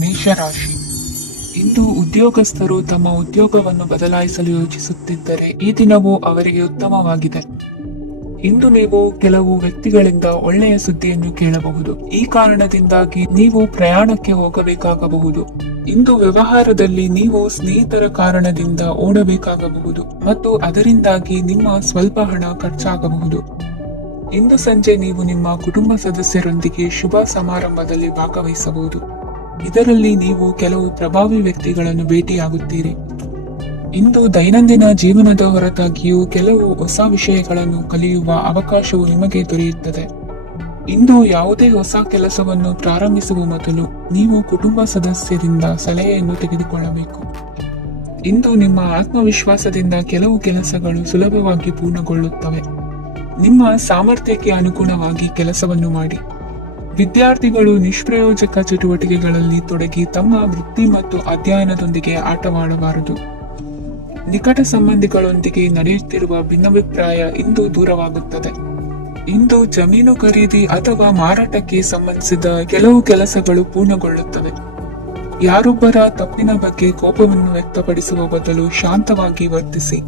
ಮೇಷರಾಶಿ. ಇಂದು ಉದ್ಯೋಗಸ್ಥರು ತಮ್ಮ ಉದ್ಯೋಗವನ್ನು ಬದಲಾಯಿಸಲು ಯೋಚಿಸುತ್ತಿದ್ದರೆ ಈ ದಿನವೂ ಅವರಿಗೆ ಉತ್ತಮವಾಗಿದೆ. ಇಂದು ನೀವು ಕೆಲವು ವ್ಯಕ್ತಿಗಳಿಂದ ಒಳ್ಳೆಯ ಸುದ್ದಿಯನ್ನು ಕೇಳಬಹುದು. ಈ ಕಾರಣದಿಂದಾಗಿ ನೀವು ಪ್ರಯಾಣಕ್ಕೆ ಹೋಗಬೇಕಾಗಬಹುದು. ಇಂದು ವ್ಯವಹಾರದಲ್ಲಿ ನೀವು ಸ್ನೇಹಿತರ ಕಾರಣದಿಂದ ಓಡಬೇಕಾಗಬಹುದು ಮತ್ತು ಅದರಿಂದಾಗಿ ನಿಮ್ಮ ಸ್ವಲ್ಪ ಹಣ ಖರ್ಚಾಗಬಹುದು. ಇಂದು ಸಂಜೆ ನೀವು ನಿಮ್ಮ ಕುಟುಂಬ ಸದಸ್ಯರೊಂದಿಗೆ ಶುಭ ಸಮಾರಂಭದಲ್ಲಿ ಭಾಗವಹಿಸಬಹುದು. ಇದರಲ್ಲಿ ನೀವು ಕೆಲವು ಪ್ರಭಾವಿ ವ್ಯಕ್ತಿಗಳನ್ನು ಭೇಟಿಯಾಗುತ್ತೀರಿ. ಇಂದು ದೈನಂದಿನ ಜೀವನದ ಹೊರತಾಗಿಯೂ ಕೆಲವು ಹೊಸ ವಿಷಯಗಳನ್ನು ಕಲಿಯುವ ಅವಕಾಶವು ನಿಮಗೆ ದೊರೆಯುತ್ತದೆ. ಇಂದು ಯಾವುದೇ ಹೊಸ ಕೆಲಸವನ್ನು ಪ್ರಾರಂಭಿಸುವ ಮೊದಲು ನೀವು ಕುಟುಂಬ ಸದಸ್ಯರಿಂದ ಸಲಹೆಯನ್ನು ತೆಗೆದುಕೊಳ್ಳಬೇಕು. ಇಂದು ನಿಮ್ಮ ಆತ್ಮವಿಶ್ವಾಸದಿಂದ ಕೆಲವು ಕೆಲಸಗಳು ಸುಲಭವಾಗಿ ಪೂರ್ಣಗೊಳ್ಳುತ್ತವೆ. ನಿಮ್ಮ ಸಾಮರ್ಥ್ಯಕ್ಕೆ ಅನುಗುಣವಾಗಿ ಕೆಲಸವನ್ನು ಮಾಡಿ. ವಿದ್ಯಾರ್ಥಿಗಳು ನಿಷ್ಪ್ರಯೋಜಕ ಚಟುವಟಿಕೆಗಳಲ್ಲಿ ತೊಡಗಿ ತಮ್ಮ ವೃತ್ತಿ ಮತ್ತು ಅಧ್ಯಯನದೊಂದಿಗೆ ಆಟವಾಡಬಾರದು. ನಿಕಟ ಸಂಬಂಧಿಗಳೊಂದಿಗೆ ನಡೆಯುತ್ತಿರುವ ಭಿನ್ನಾಭಿಪ್ರಾಯ ಇಂದು ದೂರವಾಗುತ್ತದೆ. ಇಂದು ಜಮೀನು ಖರೀದಿ ಅಥವಾ ಮಾರಾಟಕ್ಕೆ ಸಂಬಂಧಿಸಿದ ಕೆಲವು ಕೆಲಸಗಳು ಪೂರ್ಣಗೊಳ್ಳುತ್ತವೆ. ಯಾರೊಬ್ಬರ ತಪ್ಪಿನ ಬಗ್ಗೆ ಕೋಪವನ್ನು ವ್ಯಕ್ತಪಡಿಸುವ ಬದಲು ಶಾಂತವಾಗಿ ವರ್ತಿಸಿ.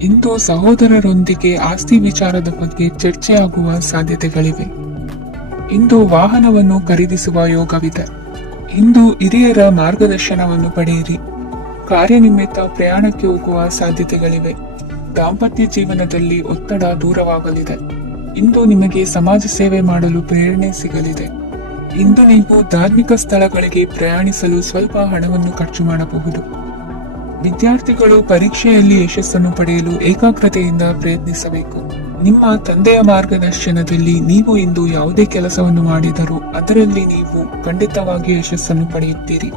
ಇಂದು ಸಹೋದರರೊಂದಿಗೆ ಆಸ್ತಿ ವಿಚಾರದ ಬಗ್ಗೆ ಚರ್ಚೆಯಾಗುವ ಸಾಧ್ಯತೆಗಳಿವೆ. ಇಂದು ವಾಹನವನ್ನು ಖರೀದಿಸುವ ಯೋಗವಿದೆ. ಇಂದು ಹಿರಿಯರ ಮಾರ್ಗದರ್ಶನವನ್ನು ಪಡೆಯಿರಿ. ಕಾರ್ಯನಿಮಿತ್ತ ಪ್ರಯಾಣಕ್ಕೆ ಹೋಗುವ ಸಾಧ್ಯತೆಗಳಿವೆ. ದಾಂಪತ್ಯ ಜೀವನದಲ್ಲಿ ಒತ್ತಡ ದೂರವಾಗಲಿದೆ. ಇಂದು ನಿಮಗೆ ಸಮಾಜ ಸೇವೆ ಮಾಡಲು ಪ್ರೇರಣೆ ಸಿಗಲಿದೆ. ಇಂದು ನೀವು ಧಾರ್ಮಿಕ ಸ್ಥಳಗಳಿಗೆ ಪ್ರಯಾಣಿಸಲು ಸ್ವಲ್ಪ ಹಣವನ್ನು ಖರ್ಚು ಮಾಡಬಹುದು. ವಿದ್ಯಾರ್ಥಿಗಳು ಪರೀಕ್ಷೆಯಲ್ಲಿ ಯಶಸ್ಸನ್ನು ಪಡೆಯಲು ಏಕಾಗ್ರತೆಯಿಂದ ಪ್ರಯತ್ನಿಸಬೇಕು. ನಿಮ್ಮ ತಂದೆಯ ಮಾರ್ಗದರ್ಶನದಲ್ಲಿ ನೀವು ಇಂದು ಯಾವುದೇ ಕೆಲಸವನ್ನು ಮಾಡಿದರೂ ಅದರಲ್ಲಿ ನೀವು ಖಂಡಿತವಾಗಿ ಯಶಸ್ಸನ್ನು ಪಡೆಯುತ್ತೀರಿ.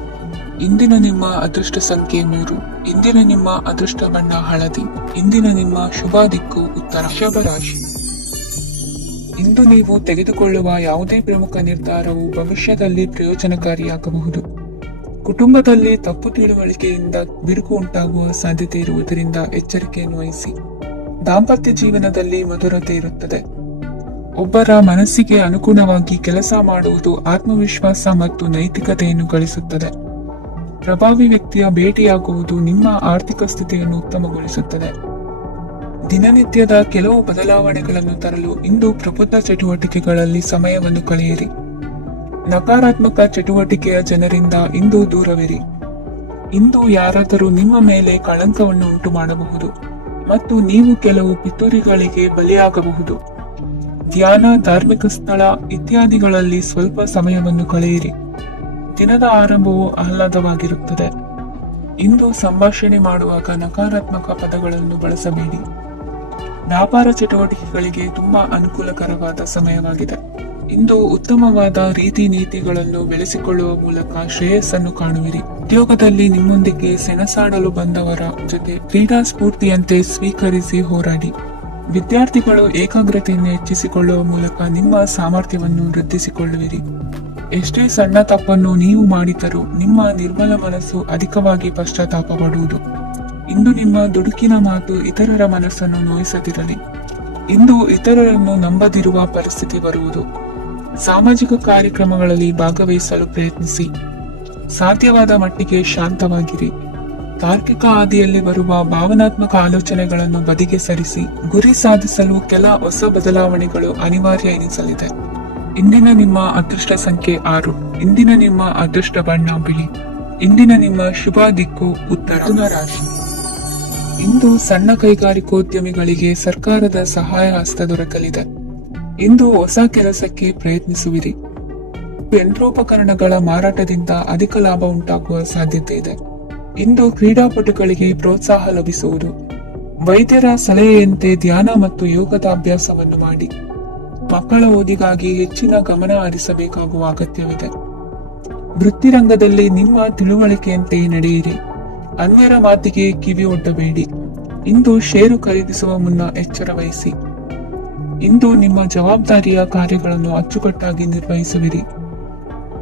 ಇಂದಿನ ನಿಮ್ಮ ಅದೃಷ್ಟ ಸಂಖ್ಯೆ 3. ಇಂದಿನ ನಿಮ್ಮ ಅದೃಷ್ಟ ಬಣ್ಣ ಹಳದಿ. ಇಂದಿನ ನಿಮ್ಮ ಶುಭ ದಿಕ್ಕು ಉತ್ತರ. ವೃಷಭ ರಾಶಿ. ಇಂದು ನೀವು ತೆಗೆದುಕೊಳ್ಳುವ ಯಾವುದೇ ಪ್ರಮುಖ ನಿರ್ಧಾರವು ಭವಿಷ್ಯದಲ್ಲಿ ಪ್ರಯೋಜನಕಾರಿಯಾಗಬಹುದು. ಕುಟುಂಬದಲ್ಲಿ ತಪ್ಪು ತಿಳುವಳಿಕೆಯಿಂದ ಬಿರುಕು ಉಂಟಾಗುವ ಸಾಧ್ಯತೆ ಇರುವುದರಿಂದ ಎಚ್ಚರಿಕೆಯನ್ನು ವಹಿಸಿ. ದಾಂಪತ್ಯ ಜೀವನದಲ್ಲಿ ಮಧುರತೆ ಇರುತ್ತದೆ. ಒಬ್ಬರ ಮನಸ್ಸಿಗೆ ಅನುಗುಣವಾಗಿ ಕೆಲಸ ಮಾಡುವುದು ಆತ್ಮವಿಶ್ವಾಸ ಮತ್ತು ನೈತಿಕತೆಯನ್ನು ಗಳಿಸುತ್ತದೆ. ಪ್ರಭಾವಿ ವ್ಯಕ್ತಿಯ ಭೇಟಿಯಾಗುವುದು ನಿಮ್ಮ ಆರ್ಥಿಕ ಸ್ಥಿತಿಯನ್ನು ಉತ್ತಮಗೊಳಿಸುತ್ತದೆ. ದಿನನಿತ್ಯದ ಕೆಲವು ಬದಲಾವಣೆಗಳನ್ನು ತರಲು ಇಂದು ಪ್ರಬುದ್ಧ ಚಟುವಟಿಕೆಗಳಲ್ಲಿ ಸಮಯವನ್ನು ಕಳೆಯಿರಿ. ನಕಾರಾತ್ಮಕ ಚಟುವಟಿಕೆಯ ಜನರಿಂದ ಇಂದು ದೂರವಿರಿ. ಇಂದು ಯಾರಾದರೂ ನಿಮ್ಮ ಮೇಲೆ ಕಳಂಕವನ್ನು ಉಂಟು ಮಾಡಬಹುದು ಮತ್ತು ನೀವು ಕೆಲವು ಪಿತೂರಿಗಳಿಗೆ ಬಲಿಯಾಗಬಹುದು. ಧ್ಯಾನ, ಧಾರ್ಮಿಕ ಸ್ಥಳ ಇತ್ಯಾದಿಗಳಲ್ಲಿ ಸ್ವಲ್ಪ ಸಮಯವನ್ನು ಕಳೆಯಿರಿ. ದಿನದ ಆರಂಭವು ಆಹ್ಲಾದವಾಗಿರುತ್ತದೆ. ಇಂದು ಸಂಭಾಷಣೆ ಮಾಡುವಾಗ ನಕಾರಾತ್ಮಕ ಪದಗಳನ್ನು ಬಳಸಬೇಡಿ. ವ್ಯಾಪಾರ ಚಟುವಟಿಕೆಗಳಿಗೆ ತುಂಬಾ ಅನುಕೂಲಕರವಾದ ಸಮಯವಾಗಿದೆ. ಇಂದು ಉತ್ತಮವಾದ ರೀತಿ ನೀತಿಗಳನ್ನು ಬೆಳೆಸಿಕೊಳ್ಳುವ ಮೂಲಕ ಶ್ರೇಯಸ್ಸನ್ನು ಕಾಣುವಿರಿ. ಉದ್ಯೋಗದಲ್ಲಿ ನಿಮ್ಮೊಂದಿಗೆ ಸೆಣಸಾಡಲು ಬಂದವರ ಜೊತೆ ಕ್ರೀಡಾ ಸ್ಫೂರ್ತಿಯಂತೆ ಸ್ವೀಕರಿಸಿ ಹೋರಾಡಿ. ವಿದ್ಯಾರ್ಥಿಗಳು ಏಕಾಗ್ರತೆಯನ್ನು ಹೆಚ್ಚಿಸಿಕೊಳ್ಳುವ ಮೂಲಕ ನಿಮ್ಮ ಸಾಮರ್ಥ್ಯವನ್ನು ವೃದ್ಧಿಸಿಕೊಳ್ಳುವಿರಿ. ಎಷ್ಟೇ ಸಣ್ಣ ತಪ್ಪನ್ನು ನೀವು ಮಾಡಿದರೂ ನಿಮ್ಮ ನಿರ್ಮಲ ಮನಸ್ಸು ಅಧಿಕವಾಗಿ ಪಶ್ಚಾತ್ತಾಪ ಪಡುವುದು. ಇಂದು ನಿಮ್ಮ ದುಡುಕಿನ ಮಾತು ಇತರರ ಮನಸ್ಸನ್ನು ನೋಯಿಸದಿರಲಿ. ಇಂದು ಇತರರನ್ನು ನಂಬದಿರುವ ಪರಿಸ್ಥಿತಿ ಬರುವುದು. ಸಾಮಾಜಿಕ ಕಾರ್ಯಕ್ರಮಗಳಲ್ಲಿ ಭಾಗವಹಿಸಲು ಪ್ರಯತ್ನಿಸಿ. ಸಾಧ್ಯವಾದ ಮಟ್ಟಿಗೆ ಶಾಂತವಾಗಿರಿ. ತಾರ್ಕಿಕ ಹಾದಿಯಲ್ಲಿ ಬರುವ ಭಾವನಾತ್ಮಕ ಆಲೋಚನೆಗಳನ್ನು ಬದಿಗೆ ಸರಿಸಿ. ಗುರಿ ಸಾಧಿಸಲು ಕೆಲ ಹೊಸ ಬದಲಾವಣೆಗಳು ಅನಿವಾರ್ಯ ಎನಿಸಲಿದೆ. ಇಂದಿನ ನಿಮ್ಮ ಅದೃಷ್ಟ ಸಂಖ್ಯೆ 6. ಇಂದಿನ ನಿಮ್ಮ ಅದೃಷ್ಟ ಬಣ್ಣ ಬಿಳಿ. ಇಂದಿನ ನಿಮ್ಮ ಶುಭ ದಿಕ್ಕು ಉತ್ತರ. ಮಿಥುನ ರಾಶಿ. ಇಂದು ಸಣ್ಣ ಕೈಗಾರಿಕೋದ್ಯಮಿಗಳಿಗೆ ಸರ್ಕಾರದ ಸಹಾಯ ಹಸ್ತ ದೊರಕಲಿದೆ. ಇಂದು ಹೊಸ ಕೆಲಸಕ್ಕೆ ಪ್ರಯತ್ನಿಸುವಿರಿ. ಯಂತ್ರೋಪಕರಣಗಳ ಮಾರಾಟದಿಂದ ಅಧಿಕ ಲಾಭ ಉಂಟಾಗುವ ಸಾಧ್ಯತೆ ಇದೆ. ಇಂದು ಕ್ರೀಡಾಪಟುಗಳಿಗೆ ಪ್ರೋತ್ಸಾಹ ಲಭಿಸುವುದು. ವೈದ್ಯರ ಸಲಹೆಯಂತೆ ಧ್ಯಾನ ಮತ್ತು ಯೋಗದ ಅಭ್ಯಾಸವನ್ನು ಮಾಡಿ. ಮಕ್ಕಳ ಓದಿಗಾಗಿ ಹೆಚ್ಚಿನ ಗಮನ ಹರಿಸಬೇಕಾಗುವ ಅಗತ್ಯವಿದೆ. ವೃತ್ತಿರಂಗದಲ್ಲಿ ನಿಮ್ಮ ತಿಳುವಳಿಕೆಯಂತೆ ನಡೆಯಿರಿ. ಅನ್ಯರ ಮಾತಿಗೆ ಕಿವಿ ಒಡ್ಡಬೇಡಿ. ಇಂದು ಷೇರು ಖರೀದಿಸುವ ಮುನ್ನ ಎಚ್ಚರ ವಹಿಸಿ. ಇಂದು ನಿಮ್ಮ ಜವಾಬ್ದಾರಿಯ ಕಾರ್ಯಗಳನ್ನು ಅಚ್ಚುಕಟ್ಟಾಗಿ ನಿರ್ವಹಿಸುವಿರಿ.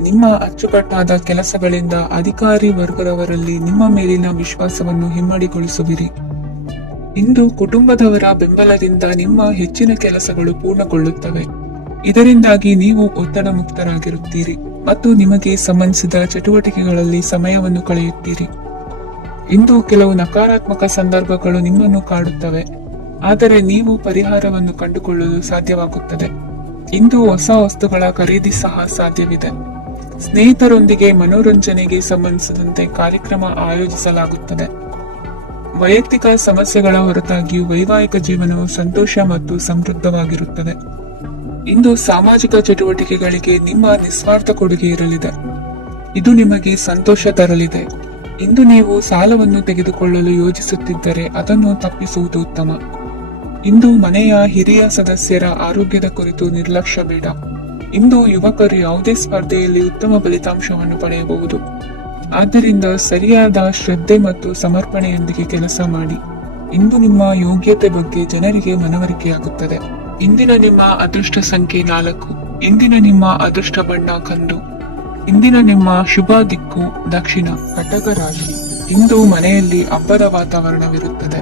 ನಿಮ್ಮ ಅಚ್ಚುಕಟ್ಟಾದ ಕೆಲಸಗಳಿಂದ ಅಧಿಕಾರಿ ವರ್ಗದವರಲ್ಲಿ ನಿಮ್ಮ ಮೇಲಿನ ವಿಶ್ವಾಸವನ್ನು ಹಿಮ್ಮಡಿಗೊಳಿಸುವಿರಿ. ಇಂದು ಕುಟುಂಬದವರ ಬೆಂಬಲದಿಂದ ನಿಮ್ಮ ಹೆಚ್ಚಿನ ಕೆಲಸಗಳು ಪೂರ್ಣಗೊಳ್ಳುತ್ತವೆ. ಇದರಿಂದಾಗಿ ನೀವು ಒತ್ತಡ ಮುಕ್ತರಾಗಿರುತ್ತೀರಿ ಮತ್ತು ನಿಮಗೆ ಸಂಬಂಧಿಸಿದ ಚಟುವಟಿಕೆಗಳಲ್ಲಿ ಸಮಯವನ್ನು ಕಳೆಯುತ್ತೀರಿ. ಇಂದು ಕೆಲವು ನಕಾರಾತ್ಮಕ ಸಂದರ್ಭಗಳು ನಿಮ್ಮನ್ನು ಕಾಡುತ್ತವೆ, ಆದರೆ ನೀವು ಪರಿಹಾರವನ್ನು ಕಂಡುಕೊಳ್ಳಲು ಸಾಧ್ಯವಾಗುತ್ತದೆ. ಇಂದು ಹೊಸ ವಸ್ತುಗಳ ಖರೀದಿ ಸಹ ಸಾಧ್ಯವಿದೆ. ಸ್ನೇಹಿತರೊಂದಿಗೆ ಮನೋರಂಜನೆಗೆ ಸಂಬಂಧಿಸಿದಂತೆ ಕಾರ್ಯಕ್ರಮ ಆಯೋಜಿಸಲಾಗುತ್ತದೆ. ವೈಯಕ್ತಿಕ ಸಮಸ್ಯೆಗಳ ಹೊರತಾಗಿಯೂ ವೈವಾಹಿಕ ಜೀವನವು ಸಂತೋಷ ಮತ್ತು ಸಮೃದ್ಧವಾಗಿರುತ್ತದೆ. ಇಂದು ಸಾಮಾಜಿಕ ಚಟುವಟಿಕೆಗಳಿಗೆ ನಿಮ್ಮ ನಿಸ್ವಾರ್ಥ ಕೊಡುಗೆ ಇರಲಿದೆ. ಇದು ನಿಮಗೆ ಸಂತೋಷ ತರಲಿದೆ. ಇಂದು ನೀವು ಸಾಲವನ್ನು ತೆಗೆದುಕೊಳ್ಳಲು ಯೋಜಿಸುತ್ತಿದ್ದರೆ ಅದನ್ನು ತಪ್ಪಿಸುವುದು ಉತ್ತಮ. ಇಂದು ಮನೆಯ ಹಿರಿಯ ಸದಸ್ಯರ ಆರೋಗ್ಯದ ಕುರಿತು ನಿರ್ಲಕ್ಷ್ಯ ಬೇಡ. ಇಂದು ಯುವಕರು ಯಾವುದೇ ಸ್ಪರ್ಧೆಯಲ್ಲಿ ಉತ್ತಮ ಫಲಿತಾಂಶವನ್ನು ಪಡೆಯಬಹುದು. ಆದ್ದರಿಂದ ಸರಿಯಾದ ಶ್ರದ್ಧೆ ಮತ್ತು ಸಮರ್ಪಣೆಯೊಂದಿಗೆ ಕೆಲಸ ಮಾಡಿ. ಇಂದು ನಿಮ್ಮ ಯೋಗ್ಯತೆ ಬಗ್ಗೆ ಜನರಿಗೆ ಮನವರಿಕೆಯಾಗುತ್ತದೆ. ಇಂದಿನ ನಿಮ್ಮ ಅದೃಷ್ಟ ಸಂಖ್ಯೆ 4. ಇಂದಿನ ನಿಮ್ಮ ಅದೃಷ್ಟ ಬಣ್ಣ ಕಂದು. ಇಂದಿನ ನಿಮ್ಮ ಶುಭ ದಿಕ್ಕು ದಕ್ಷಿಣ. ಕಟಕ ರಾಶಿ. ಇಂದು ಮನೆಯಲ್ಲಿ ಹಬ್ಬದ ವಾತಾವರಣವಿರುತ್ತದೆ.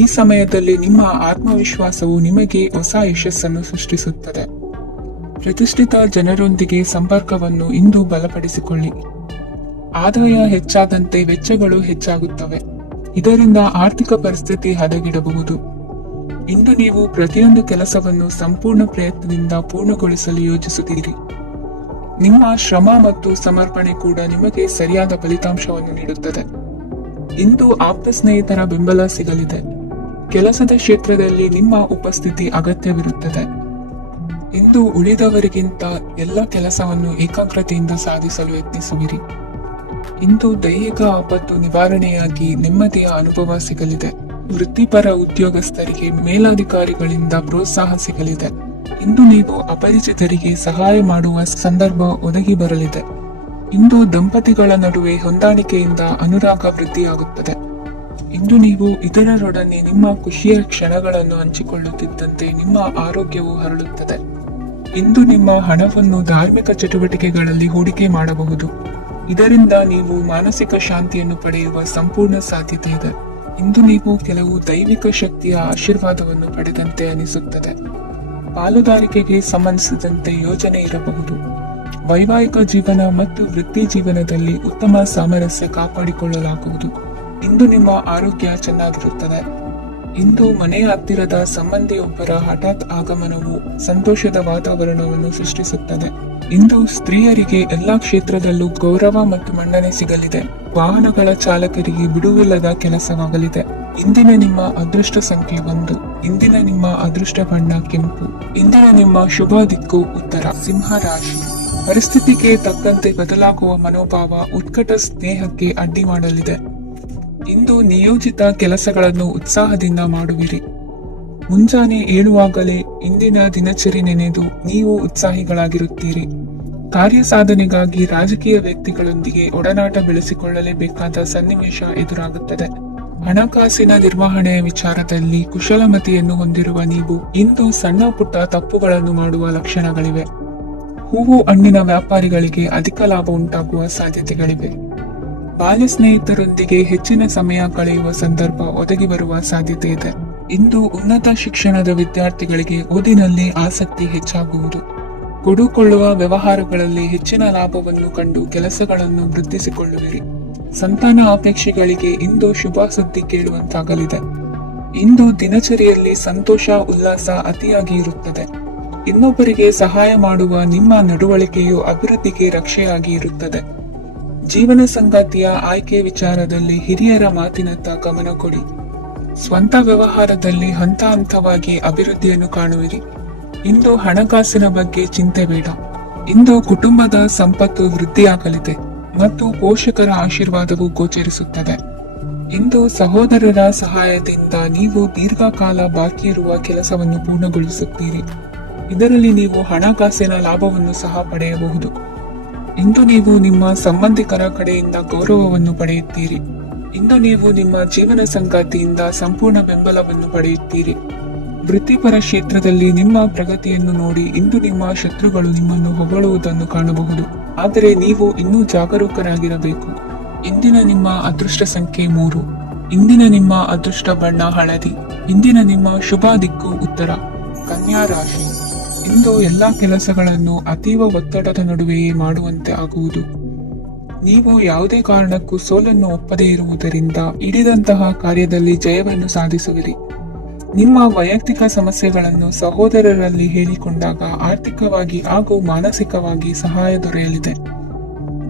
ಈ ಸಮಯದಲ್ಲಿ ನಿಮ್ಮ ಆತ್ಮವಿಶ್ವಾಸವು ನಿಮಗೆ ಹೊಸ ಯಶಸ್ಸನ್ನು ಸೃಷ್ಟಿಸುತ್ತದೆ. ಪ್ರತಿಷ್ಠಿತ ಜನರೊಂದಿಗೆ ಸಂಪರ್ಕವನ್ನು ಇಂದು ಬಲಪಡಿಸಿಕೊಳ್ಳಿ. ಆದಾಯ ಹೆಚ್ಚಾದಂತೆ ವೆಚ್ಚಗಳು ಹೆಚ್ಚಾಗುತ್ತವೆ. ಇದರಿಂದ ಆರ್ಥಿಕ ಪರಿಸ್ಥಿತಿ ಹದಗೆಡಬಹುದು. ಇಂದು ನೀವು ಪ್ರತಿಯೊಂದು ಕೆಲಸವನ್ನು ಸಂಪೂರ್ಣ ಪ್ರಯತ್ನದಿಂದ ಪೂರ್ಣಗೊಳಿಸಲು ಯೋಜಿಸುತ್ತೀರಿ. ನಿಮ್ಮ ಶ್ರಮ ಮತ್ತು ಸಮರ್ಪಣೆ ಕೂಡ ನಿಮಗೆ ಸರಿಯಾದ ಫಲಿತಾಂಶವನ್ನು ನೀಡುತ್ತದೆ. ಇಂದು ಆಪ್ತ ಸ್ನೇಹಿತರ ಬೆಂಬಲ ಸಿಗಲಿದೆ. ಕೆಲಸದ ಕ್ಷೇತ್ರದಲ್ಲಿ ನಿಮ್ಮ ಉಪಸ್ಥಿತಿ ಅಗತ್ಯವಿರುತ್ತದೆ. ಇಂದು ಉಳಿದವರಿಗಿಂತ ಎಲ್ಲ ಕೆಲಸವನ್ನು ಏಕಾಗ್ರತೆಯಿಂದ ಸಾಧಿಸಲು ಯತ್ನಿಸುವಿರಿ. ಇಂದು ದೈಹಿಕ ಆಪತ್ತು ನಿವಾರಣೆಯಾಗಿ ನೆಮ್ಮದಿಯ ಅನುಭವ ಸಿಗಲಿದೆ. ವೃತ್ತಿಪರ ಉದ್ಯೋಗಸ್ಥರಿಗೆ ಮೇಲಾಧಿಕಾರಿಗಳಿಂದ ಪ್ರೋತ್ಸಾಹ ಸಿಗಲಿದೆ. ಇಂದು ನೀವು ಅಪರಿಚಿತರಿಗೆ ಸಹಾಯ ಮಾಡುವ ಸಂದರ್ಭ ಒದಗಿ ಬರಲಿದೆ. ಇಂದು ದಂಪತಿಗಳ ನಡುವೆ ಹೊಂದಾಣಿಕೆಯಿಂದ ಅನುರಾಗ ವೃದ್ಧಿಯಾಗುತ್ತದೆ. ಇಂದು ನೀವು ಇತರರೊಡನೆ ನಿಮ್ಮ ಖುಷಿಯ ಕ್ಷಣಗಳನ್ನು ಹಂಚಿಕೊಳ್ಳುತ್ತಿದ್ದಂತೆ ನಿಮ್ಮ ಆರೋಗ್ಯವು ಹರಡುತ್ತದೆ. ಇಂದು ನಿಮ್ಮ ಹಣವನ್ನು ಧಾರ್ಮಿಕ ಚಟುವಟಿಕೆಗಳಲ್ಲಿ ಹೂಡಿಕೆ ಮಾಡಬಹುದು. ಇದರಿಂದ ನೀವು ಮಾನಸಿಕ ಶಾಂತಿಯನ್ನು ಪಡೆಯುವ ಸಂಪೂರ್ಣ ಸಾಧ್ಯತೆ ಇದೆ. ಇಂದು ನೀವು ಕೆಲವು ದೈವಿಕ ಶಕ್ತಿಯ ಆಶೀರ್ವಾದವನ್ನು ಪಡೆದಂತೆ ಅನಿಸುತ್ತದೆ. ಪಾಲುದಾರಿಕೆಗೆ ಸಂಬಂಧಿಸಿದಂತೆ ಯೋಜನೆ ಇರಬಹುದು. ವೈವಾಹಿಕ ಜೀವನ ಮತ್ತು ವೃತ್ತಿ ಜೀವನದಲ್ಲಿ ಉತ್ತಮ ಸಾಮರಸ್ಯ ಕಾಪಾಡಿಕೊಳ್ಳಲಾಗುವುದು. ಇಂದು ನಿಮ್ಮ ಆರೋಗ್ಯ ಚೆನ್ನಾಗಿರುತ್ತದೆ. ಇಂದು ಮನೆಯ ಹತ್ತಿರದ ಸಂಬಂಧಿಯೊಬ್ಬರ ಹಠಾತ್ ಆಗಮನವು ಸಂತೋಷದ ವಾತಾವರಣವನ್ನು ಸೃಷ್ಟಿಸುತ್ತದೆ. ಇಂದು ಸ್ತ್ರೀಯರಿಗೆ ಎಲ್ಲಾ ಕ್ಷೇತ್ರದಲ್ಲೂ ಗೌರವ ಮತ್ತು ಮನ್ನಣೆ ಸಿಗಲಿದೆ. ವಾಹನಗಳ ಚಾಲಕರಿಗೆ ಬಿಡುವಿಲ್ಲದ ಕೆಲಸವಾಗಲಿದೆ. ಇಂದಿನ ನಿಮ್ಮ ಅದೃಷ್ಟ ಸಂಖ್ಯೆ 1. ಇಂದಿನ ನಿಮ್ಮ ಅದೃಷ್ಟ ಬಣ್ಣ ಕೆಂಪು. ಇಂದಿನ ನಿಮ್ಮ ಶುಭ ದಿಕ್ಕು ಉತ್ತರ. ಸಿಂಹ ರಾಶಿ. ಪರಿಸ್ಥಿತಿಗೆ ತಕ್ಕಂತೆ ಬದಲಾಗುವ ಮನೋಭಾವ ಉತ್ಕಟ ಸ್ನೇಹಕ್ಕೆ ಅಡ್ಡಿ ಮಾಡಲಿದೆ. ಇಂದು ನಿಯೋಜಿತ ಕೆಲಸಗಳನ್ನು ಉತ್ಸಾಹದಿಂದ ಮಾಡುವಿರಿ. ಮುಂಜಾನೆ ಏಳುವಾಗಲೇ ಇಂದಿನ ದಿನಚರಿ ನೆನೆದು ನೀವು ಉತ್ಸಾಹಿಗಳಾಗಿರುತ್ತೀರಿ. ಕಾರ್ಯ ಸಾಧನೆಗಾಗಿ ರಾಜಕೀಯ ವ್ಯಕ್ತಿಗಳೊಂದಿಗೆ ಒಡನಾಟ ಬೆಳೆಸಿಕೊಳ್ಳಲೇಬೇಕಾದ ಸನ್ನಿವೇಶ ಎದುರಾಗುತ್ತದೆ. ಹಣಕಾಸಿನ ನಿರ್ವಹಣೆಯ ವಿಚಾರದಲ್ಲಿ ಕುಶಲಮತಿಯನ್ನು ಹೊಂದಿರುವ ನೀವು ಇಂದು ಸಣ್ಣ ಪುಟ್ಟ ತಪ್ಪುಗಳನ್ನು ಮಾಡುವ ಲಕ್ಷಣಗಳಿವೆ. ಹೂವು ಹಣ್ಣಿನ ವ್ಯಾಪಾರಿಗಳಿಗೆ ಅಧಿಕ ಲಾಭ ಉಂಟಾಗುವ ಸಾಧ್ಯತೆಗಳಿವೆ. ಬಾಲ್ಯ ಸ್ನೇಹಿತರೊಂದಿಗೆ ಹೆಚ್ಚಿನ ಸಮಯ ಕಳೆಯುವ ಸಂದರ್ಭ ಒದಗಿ ಬರುವ ಸಾಧ್ಯತೆ ಇದೆ. ಇಂದು ಉನ್ನತ ಶಿಕ್ಷಣದ ವಿದ್ಯಾರ್ಥಿಗಳಿಗೆ ಓದಿನಲ್ಲಿ ಆಸಕ್ತಿ ಹೆಚ್ಚಾಗುವುದು. ಕೊಡುಕೊಳ್ಳುವ ವ್ಯವಹಾರಗಳಲ್ಲಿ ಹೆಚ್ಚಿನ ಲಾಭವನ್ನು ಕಂಡು ಕೆಲಸಗಳನ್ನು ವೃದ್ಧಿಸಿಕೊಳ್ಳುವಿರಿ. ಸಂತಾನ ಅಪೇಕ್ಷೆಗಳಿಗೆ ಇಂದು ಶುಭ ಸುದ್ದಿ ಕೇಳುವಂತಾಗಲಿದೆ. ಇಂದು ದಿನಚರಿಯಲ್ಲಿ ಸಂತೋಷ ಉಲ್ಲಾಸ ಅತಿಯಾಗಿ ಇರುತ್ತದೆ. ಇನ್ನೊಬ್ಬರಿಗೆ ಸಹಾಯ ಮಾಡುವ ನಿಮ್ಮ ನಡವಳಿಕೆಯು ಅಭಿವೃದ್ಧಿಗೆ ರಕ್ಷೆಯಾಗಿ ಇರುತ್ತದೆ. ಜೀವನ ಸಂಗಾತಿಯ ಆಯ್ಕೆ ವಿಚಾರದಲ್ಲಿ ಹಿರಿಯರ ಮಾತಿನತ್ತ ಗಮನ ಕೊಡಿ. ಸ್ವಂತ ವ್ಯವಹಾರದಲ್ಲಿ ಹಂತ ಹಂತವಾಗಿ ಅಭಿವೃದ್ಧಿಯನ್ನು ಕಾಣುವಿರಿ. ಇಂದು ಹಣಕಾಸಿನ ಬಗ್ಗೆ ಚಿಂತೆ ಬೇಡ. ಇಂದು ಕುಟುಂಬದ ಸಂಪತ್ತು ವೃದ್ಧಿಯಾಗಲಿದೆ ಮತ್ತು ಪೋಷಕರ ಆಶೀರ್ವಾದವು ಗೋಚರಿಸುತ್ತದೆ. ಇಂದು ಸಹೋದರರ ಸಹಾಯದಿಂದ ನೀವು ದೀರ್ಘಕಾಲ ಬಾಕಿ ಇರುವ ಕೆಲಸವನ್ನು ಪೂರ್ಣಗೊಳಿಸುತ್ತೀರಿ. ಇದರಲ್ಲಿ ನೀವು ಹಣಕಾಸಿನ ಲಾಭವನ್ನು ಸಹ ಪಡೆಯಬಹುದು. ಇಂದು ನೀವು ನಿಮ್ಮ ಸಂಬಂಧಿಕರ ಕಡೆಯಿಂದ ಗೌರವವನ್ನು ಪಡೆಯುತ್ತೀರಿ. ಇಂದು ನೀವು ನಿಮ್ಮ ಜೀವನ ಸಂಗಾತಿಯಿಂದ ಸಂಪೂರ್ಣ ಬೆಂಬಲವನ್ನು ಪಡೆಯುತ್ತೀರಿ. ವೃತ್ತಿಪರ ಕ್ಷೇತ್ರದಲ್ಲಿ ನಿಮ್ಮ ಪ್ರಗತಿಯನ್ನು ನೋಡಿ ಇಂದು ನಿಮ್ಮ ಶತ್ರುಗಳು ನಿಮ್ಮನ್ನು ಹೊಗಳುವುದನ್ನು ಕಾಣಬಹುದು. ಆದರೆ ನೀವು ಇನ್ನೂ ಜಾಗರೂಕರಾಗಿರಬೇಕು. ಇಂದಿನ ನಿಮ್ಮ ಅದೃಷ್ಟ ಸಂಖ್ಯೆ 3. ಇಂದಿನ ನಿಮ್ಮ ಅದೃಷ್ಟ ಬಣ್ಣ ಹಳದಿ. ಇಂದಿನ ನಿಮ್ಮ ಶುಭ ದಿಕ್ಕು ಉತ್ತರ. ಕನ್ಯಾ ರಾಶಿ. ಇಂದು ಎಲ್ಲಾ ಕೆಲಸಗಳನ್ನು ಅತೀವ ಒತ್ತಡದ ನಡುವೆಯೇ ಮಾಡುವಂತೆ ಆಗುವುದು. ನೀವು ಯಾವುದೇ ಕಾರಣಕ್ಕೂ ಸೋಲನ್ನು ಒಪ್ಪದೇ ಇರುವುದರಿಂದ ಹಿಡಿದಂತಹ ಕಾರ್ಯದಲ್ಲಿ ಜಯವನ್ನು ಸಾಧಿಸುವಿರಿ. ನಿಮ್ಮ ವೈಯಕ್ತಿಕ ಸಮಸ್ಯೆಗಳನ್ನು ಸಹೋದರರಲ್ಲಿ ಹೇಳಿಕೊಂಡಾಗ ಆರ್ಥಿಕವಾಗಿ ಹಾಗೂ ಮಾನಸಿಕವಾಗಿ ಸಹಾಯ ದೊರೆಯಲಿದೆ.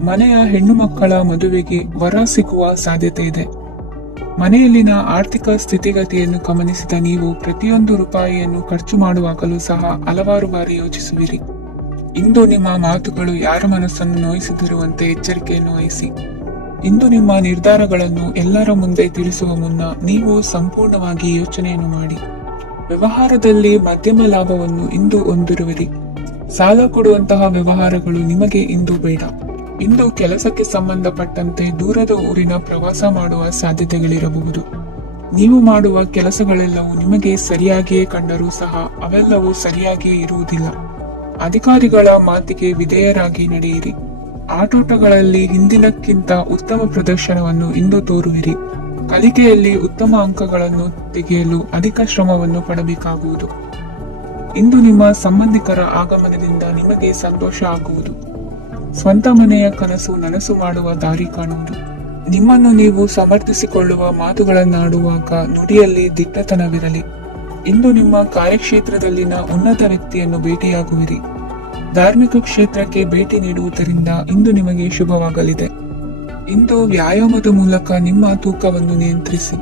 ಮನೆಯ ಹೆಣ್ಣು ಮಕ್ಕಳ ಮದುವೆಗೆ ವರ ಸಿಗುವ ಸಾಧ್ಯತೆ ಇದೆ. ಮನೆಯಲ್ಲಿನ ಆರ್ಥಿಕ ಸ್ಥಿತಿಗತಿಯನ್ನು ಗಮನಿಸಿದ ನೀವು ಪ್ರತಿಯೊಂದು ರೂಪಾಯಿಯನ್ನು ಖರ್ಚು ಮಾಡುವಾಗಲೂ ಸಹ ಹಲವಾರು ಬಾರಿ ಯೋಚಿಸುವಿರಿ. ಇಂದು ನಿಮ್ಮ ಮಾತುಗಳು ಯಾರ ಮನಸ್ಸನ್ನು ನೋಯಿಸದಿರುವಂತೆ ಎಚ್ಚರಿಕೆಯನ್ನು ವಹಿಸಿ. ಇಂದು ನಿಮ್ಮ ನಿರ್ಧಾರಗಳನ್ನು ಎಲ್ಲರ ಮುಂದೆ ತಿಳಿಸುವ ಮುನ್ನ ನೀವು ಸಂಪೂರ್ಣವಾಗಿ ಯೋಚನೆಯನ್ನು ಮಾಡಿ. ವ್ಯವಹಾರದಲ್ಲಿ ಮಧ್ಯಮ ಲಾಭವನ್ನು ಇಂದು ಹೊಂದಿರುವಿರಿ. ಸಾಲ ಕೊಡುವಂತಹ ವ್ಯವಹಾರಗಳು ನಿಮಗೆ ಇಂದು ಬೇಡ. ಇಂದು ಕೆಲಸಕ್ಕೆ ಸಂಬಂಧಪಟ್ಟಂತೆ ದೂರದ ಊರಿನ ಪ್ರವಾಸ ಮಾಡುವ ಸಾಧ್ಯತೆಗಳಿರಬಹುದು. ನೀವು ಮಾಡುವ ಕೆಲಸಗಳೆಲ್ಲವೂ ನಿಮಗೆ ಸರಿಯಾಗಿಯೇ ಕಂಡರೂ ಸಹ ಅವೆಲ್ಲವೂ ಸರಿಯಾಗಿಯೇ ಇರುವುದಿಲ್ಲ. ಅಧಿಕಾರಿಗಳ ಮಾತಿಗೆ ವಿಧೇಯರಾಗಿ ನಡೆಯಿರಿ. ಆಟೋಟಗಳಲ್ಲಿ ಹಿಂದಿನಕ್ಕಿಂತ ಉತ್ತಮ ಪ್ರದರ್ಶನವನ್ನು ಇಂದು ತೋರುವಿರಿ. ಕಲಿಕೆಯಲ್ಲಿ ಉತ್ತಮ ಅಂಕಗಳನ್ನು ತೆಗೆಯಲು ಅಧಿಕ ಶ್ರಮವನ್ನು ಪಡಬೇಕಾಗುವುದು. ಇಂದು ನಿಮ್ಮ ಸಂಬಂಧಿಕರ ಆಗಮನದಿಂದ ನಿಮಗೆ ಸಂತೋಷ ಆಗುವುದು. ಸ್ವಂತ ಮನೆಯ ಕನಸು ನನಸು ಮಾಡುವ ದಾರಿ ಕಾಣುವುದು. ನಿಮ್ಮನ್ನು ನೀವು ಸಮರ್ಥಿಸಿಕೊಳ್ಳುವ ಮಾತುಗಳನ್ನಾಡುವಾಗ ನುಡಿಯಲ್ಲಿ ದಿಟ್ಟತನವಿರಲಿ. ಇಂದು ನಿಮ್ಮ ಕಾರ್ಯಕ್ಷೇತ್ರದಲ್ಲಿನ ಉನ್ನತ ವ್ಯಕ್ತಿಯನ್ನು ಭೇಟಿಯಾಗುವಿರಿ. ಧಾರ್ಮಿಕ ಕ್ಷೇತ್ರಕ್ಕೆ ಭೇಟಿ ನೀಡುವುದರಿಂದ ಇಂದು ನಿಮಗೆ ಶುಭವಾಗಲಿದೆ. ಇಂದು ವ್ಯಾಯಾಮದ ಮೂಲಕ ನಿಮ್ಮ ತೂಕವನ್ನು ನಿಯಂತ್ರಿಸಿ.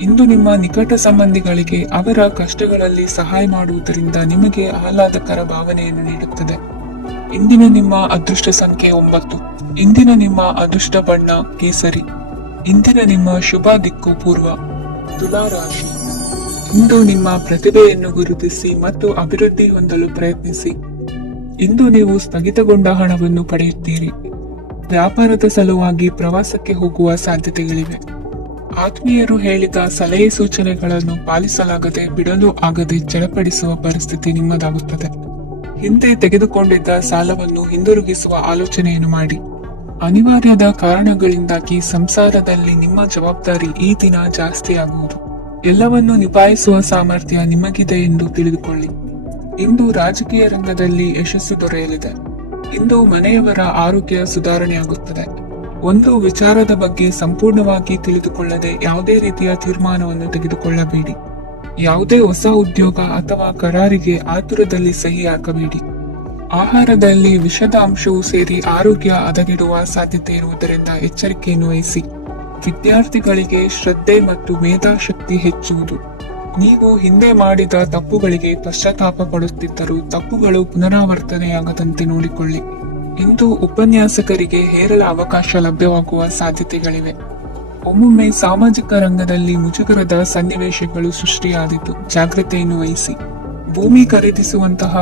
ಇಂದು ನಿಮ್ಮ ನಿಕಟ ಸಂಬಂಧಿಗಳಿಗೆ ಅವರ ಕಷ್ಟಗಳಲ್ಲಿ ಸಹಾಯ ಮಾಡುವುದರಿಂದ ನಿಮಗೆ ಆಹ್ಲಾದಕರ ಭಾವನೆಯನ್ನು ನೀಡುತ್ತದೆ. ಇಂದಿನ ನಿಮ್ಮ ಅದೃಷ್ಟ ಸಂಖ್ಯೆ 9. ಇಂದಿನ ನಿಮ್ಮ ಅದೃಷ್ಟ ಬಣ್ಣ ಕೇಸರಿ. ಇಂದಿನ ನಿಮ್ಮ ಶುಭ ದಿಕ್ಕು ಪೂರ್ವ. ತುಲಾ ರಾಶಿ. ಇಂದು ನಿಮ್ಮ ಪ್ರತಿಭೆಯನ್ನು ಗುರುತಿಸಿ ಮತ್ತು ಅಭಿವೃದ್ಧಿ ಹೊಂದಲು ಪ್ರಯತ್ನಿಸಿ. ಇಂದು ನೀವು ಸ್ಥಗಿತಗೊಂಡ ಹಣವನ್ನು ಪಡೆಯುತ್ತೀರಿ. ವ್ಯಾಪಾರದ ಸಲುವಾಗಿ ಪ್ರವಾಸಕ್ಕೆ ಹೋಗುವ ಸಾಧ್ಯತೆಗಳಿವೆ. ಆತ್ಮೀಯರು ಹೇಳಿದ ಸಲಹೆ ಸೂಚನೆಗಳನ್ನು ಪಾಲಿಸಲಾಗದೆ ಬಿಡಲು ಆಗದೆ ಚಡಪಡಿಸುವ ಪರಿಸ್ಥಿತಿ ನಿಮ್ಮದಾಗುತ್ತದೆ. ಹಿಂದೆ ತೆಗೆದುಕೊಂಡಿದ್ದ ಸಾಲವನ್ನು ಹಿಂದಿರುಗಿಸುವ ಆಲೋಚನೆಯನ್ನು ಮಾಡಿ. ಅನಿವಾರ್ಯದ ಕಾರಣಗಳಿಂದಾಗಿ ಸಂಸಾರದಲ್ಲಿ ನಿಮ್ಮ ಜವಾಬ್ದಾರಿ ಈ ದಿನ ಜಾಸ್ತಿಯಾಗುವುದು. ಎಲ್ಲವನ್ನು ನಿಭಾಯಿಸುವ ಸಾಮರ್ಥ್ಯ ನಿಮಗಿದೆ ಎಂದು ತಿಳಿದುಕೊಳ್ಳಿ. ಇಂದು ರಾಜಕೀಯ ರಂಗದಲ್ಲಿ ಯಶಸ್ಸು ದೊರೆಯಲಿದೆ. ಇಂದು ಮನೆಯವರ ಆರೋಗ್ಯ ಸುಧಾರಣೆಯಾಗುತ್ತದೆ. ಒಂದು ವಿಚಾರದ ಬಗ್ಗೆ ಸಂಪೂರ್ಣವಾಗಿ ತಿಳಿದುಕೊಳ್ಳದೆ ಯಾವುದೇ ರೀತಿಯ ತೀರ್ಮಾನವನ್ನು ತೆಗೆದುಕೊಳ್ಳಬೇಡಿ. ಯಾವುದೇ ಹೊಸ ಉದ್ಯೋಗ ಅಥವಾ ಕರಾರಿಗೆ ಆತುರದಲ್ಲಿ ಸಹಿ ಹಾಕಬೇಡಿ. ಆಹಾರದಲ್ಲಿ ವಿಷದ ಅಂಶವು ಸೇರಿ ಆರೋಗ್ಯ ಹದಗೆಡುವ ಸಾಧ್ಯತೆ ಇರುವುದರಿಂದ ಎಚ್ಚರಿಕೆಯನ್ನು ವಹಿಸಿ. ವಿದ್ಯಾರ್ಥಿಗಳಿಗೆ ಶ್ರದ್ಧೆ ಮತ್ತು ಮೇಧಾಶಕ್ತಿ ಹೆಚ್ಚುವುದು. ನೀವು ಹಿಂದೆ ಮಾಡಿದ ತಪ್ಪುಗಳಿಗೆ ಪಶ್ಚಾತ್ತಾಪ ಪಡುತ್ತಿದ್ದರೂ ತಪ್ಪುಗಳು ಪುನರಾವರ್ತನೆಯಾಗದಂತೆ ನೋಡಿಕೊಳ್ಳಿ. ಇಂದು ಉಪನ್ಯಾಸಕರಿಗೆ ಹೇರಳ ಅವಕಾಶ ಲಭ್ಯವಾಗುವ ಸಾಧ್ಯತೆಗಳಿವೆ. ಒಮ್ಮೊಮ್ಮೆ ಸಾಮಾಜಿಕ ರಂಗದಲ್ಲಿ ಮುಜುಗರದ ಸನ್ನಿವೇಶಗಳು ಸೃಷ್ಟಿಯಾದೀತು. ಜಾಗ್ರತೆಯನ್ನು ವಹಿಸಿ. ಭೂಮಿ ಖರೀದಿಸುವಂತಹ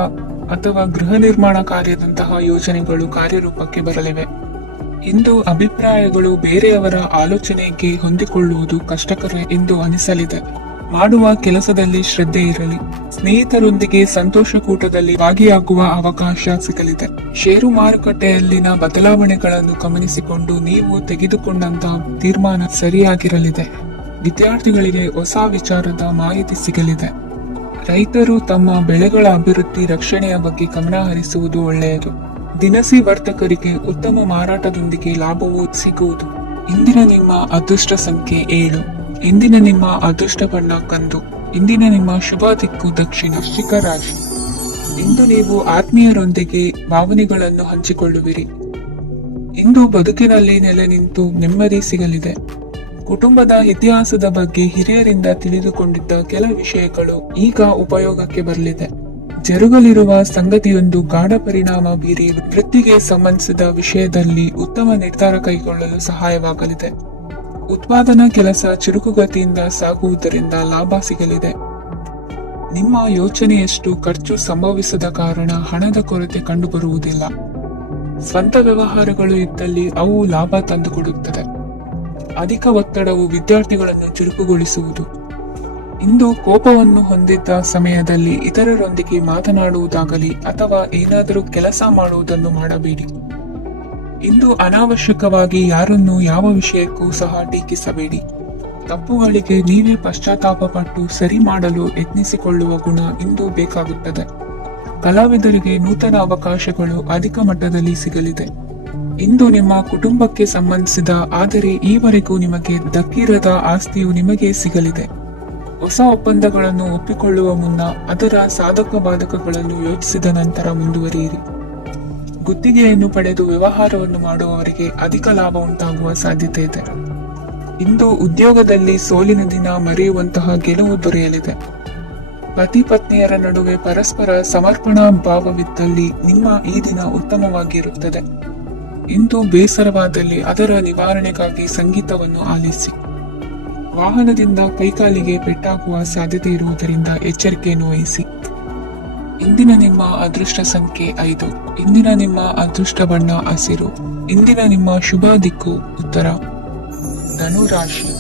ಅಥವಾ ಗೃಹ ನಿರ್ಮಾಣ ಕಾರ್ಯದಂತಹ ಯೋಜನೆಗಳು ಕಾರ್ಯರೂಪಕ್ಕೆ ಬರಲಿವೆ. ಇಂದು ಅಭಿಪ್ರಾಯಗಳು ಬೇರೆಯವರ ಆಲೋಚನೆಗೆ ಹೊಂದಿಕೊಳ್ಳುವುದು ಕಷ್ಟಕರ ಎಂದು ಅನಿಸಲಿದೆ. ಮಾಡುವ ಕೆಲಸದಲ್ಲಿ ಶ್ರದ್ಧೆ ಇರಲಿ. ಸ್ನೇಹಿತರೊಂದಿಗೆ ಸಂತೋಷಕೂಟದಲ್ಲಿ ಭಾಗಿಯಾಗುವ ಅವಕಾಶ ಸಿಗಲಿದೆ. ಷೇರು ಮಾರುಕಟ್ಟೆಯಲ್ಲಿನ ಬದಲಾವಣೆಗಳನ್ನು ಗಮನಿಸಿಕೊಂಡು ನೀವು ತೆಗೆದುಕೊಂಡಂತಹ ತೀರ್ಮಾನ ಸರಿಯಾಗಿರಲಿದೆ. ವಿದ್ಯಾರ್ಥಿಗಳಿಗೆ ಹೊಸ ವಿಚಾರದ ಮಾಹಿತಿ ಸಿಗಲಿದೆ. ರೈತರು ತಮ್ಮ ಬೆಳೆಗಳ ಅಭಿವೃದ್ಧಿ ರಕ್ಷಣೆಯ ಬಗ್ಗೆ ಗಮನ ಹರಿಸುವುದು ಒಳ್ಳೆಯದು. ದಿನಸಿ ವರ್ತಕರಿಗೆ ಉತ್ತಮ ಮಾರಾಟದೊಂದಿಗೆ ಲಾಭವೂ ಸಿಗುವುದು. ಇಂದಿನ ನಿಮ್ಮ ಅದೃಷ್ಟ ಸಂಖ್ಯೆ 7. ಇಂದಿನ ನಿಮ್ಮ ಅದೃಷ್ಟ ಬಣ್ಣ ಕಂದು. ಇಂದಿನ ನಿಮ್ಮ ಶುಭ ದಿಕ್ಕು ದಕ್ಷಿಣ. ವೃಶ್ಚಿಕ ರಾಶಿ. ಇಂದು ನೀವು ಆತ್ಮೀಯರೊಂದಿಗೆ ಭಾವನೆಗಳನ್ನು ಹಂಚಿಕೊಳ್ಳುವಿರಿ. ಇಂದು ಬದುಕಿನಲ್ಲಿ ನೆಲೆ ನಿಂತು ನೆಮ್ಮದಿ ಸಿಗಲಿದೆ. ಕುಟುಂಬದ ಇತಿಹಾಸದ ಬಗ್ಗೆ ಹಿರಿಯರಿಂದ ತಿಳಿದುಕೊಂಡಿದ್ದ ಕೆಲ ವಿಷಯಗಳು ಈಗ ಉಪಯೋಗಕ್ಕೆ ಬರಲಿದೆ. ಜರುಗಲಿರುವ ಸಂಗತಿಯೊಂದು ಗಾಢ ಪರಿಣಾಮ ಬೀರಿ ವೃತ್ತಿಗೆ ಸಂಬಂಧಿಸಿದ ವಿಷಯದಲ್ಲಿ ಉತ್ತಮ ನಿರ್ಧಾರ ಕೈಗೊಳ್ಳಲು ಸಹಾಯವಾಗಲಿದೆ. ಉತ್ಪಾದನಾ ಕೆಲಸ ಚುರುಕುಗತಿಯಿಂದ ಸಾಗುವುದರಿಂದ ಲಾಭ ಸಿಗಲಿದೆ. ನಿಮ್ಮ ಯೋಚನೆಯಷ್ಟು ಖರ್ಚು ಸಂಭವಿಸದ ಕಾರಣ ಹಣದ ಕೊರತೆ ಕಂಡುಬರುವುದಿಲ್ಲ. ಸ್ವಂತ ವ್ಯವಹಾರಗಳು ಇದ್ದಲ್ಲಿ ಅವು ಲಾಭ ತಂದುಕೊಡುತ್ತದೆ. ಅಧಿಕ ಒತ್ತಡವು ವಿದ್ಯಾರ್ಥಿಗಳನ್ನು ಚುರುಕುಗೊಳಿಸುವುದು. ಇಂದು ಕೋಪವನ್ನು ಹೊಂದಿದ್ದ ಸಮಯದಲ್ಲಿ ಇತರರೊಂದಿಗೆ ಮಾತನಾಡುವುದಾಗಲಿ ಅಥವಾ ಏನಾದರೂ ಕೆಲಸ ಮಾಡುವುದನ್ನು ಮಾಡಬೇಡಿ. ಇಂದು ಅನಾವಶ್ಯಕವಾಗಿ ಯಾರನ್ನು ಯಾವ ವಿಷಯಕ್ಕೂ ಸಹ ಟೀಕಿಸಬೇಡಿ. ತಪ್ಪುಗಳಿಗೆ ನೀವೇ ಪಶ್ಚಾತ್ತಾಪ ಪಟ್ಟು ಸರಿ ಮಾಡಲು ಯತ್ನಿಸಿಕೊಳ್ಳುವ ಗುಣ ಇಂದು ಬೇಕಾಗುತ್ತದೆ. ಕಲಾವಿದರಿಗೆ ನೂತನ ಅವಕಾಶಗಳು ಅಧಿಕ ಮಟ್ಟದಲ್ಲಿ ಸಿಗಲಿದೆ. ಇಂದು ನಿಮ್ಮ ಕುಟುಂಬಕ್ಕೆ ಸಂಬಂಧಿಸಿದ ಆದರೆ ಈವರೆಗೂ ನಿಮಗೆ ದಕ್ಕಿರದ ಆಸ್ತಿಯು ನಿಮಗೆ ಸಿಗಲಿದೆ. ಹೊಸ ಒಪ್ಪಂದಗಳನ್ನು ಒಪ್ಪಿಕೊಳ್ಳುವ ಮುನ್ನ ಅದರ ಸಾಧಕ ಬಾಧಕಗಳನ್ನು ಯೋಚಿಸಿದ ನಂತರ ಮುಂದುವರಿಯಿರಿ. ಗುತ್ತಿಗೆಯನ್ನು ಪಡೆದು ವ್ಯವಹಾರವನ್ನು ಮಾಡುವವರಿಗೆ ಅಧಿಕ ಲಾಭ ಉಂಟಾಗುವ ಸಾಧ್ಯತೆ ಇದೆ. ಇಂದು ಉದ್ಯೋಗದಲ್ಲಿ ಸೋಲಿನ ದಿನ ಮರೆಯುವಂತಹ ಗೆಲುವು ದೊರೆಯಲಿದೆ. ಪತಿ ಪತ್ನಿಯರ ನಡುವೆ ಪರಸ್ಪರ ಸಮರ್ಪಣಾ ಭಾವವಿದ್ದಲ್ಲಿ ನಿಮ್ಮ ಈ ದಿನ ಉತ್ತಮವಾಗಿರುತ್ತದೆ. ಇಂದು ಬೇಸರವಾದಲ್ಲಿ ಅದರ ನಿವಾರಣೆಗಾಗಿ ಸಂಗೀತವನ್ನು ಆಲಿಸಿ. ವಾಹನದಿಂದ ಕೈಕಾಲಿಗೆ ಪೆಟ್ಟಾಗುವ ಸಾಧ್ಯತೆ ಇರುವುದರಿಂದ ಎಚ್ಚರಿಕೆಯನ್ನು ವಹಿಸಿ. ಇಂದಿನ ನಿಮ್ಮ ಅದೃಷ್ಟ ಸಂಖ್ಯೆ 5. ಇಂದಿನ ನಿಮ್ಮ ಅದೃಷ್ಟ ಬಣ್ಣ ಹಸಿರು. ಇಂದಿನ ನಿಮ್ಮ ಶುಭ ದಿಕ್ಕು ಉತ್ತರ. ಧನು ರಾಶಿ.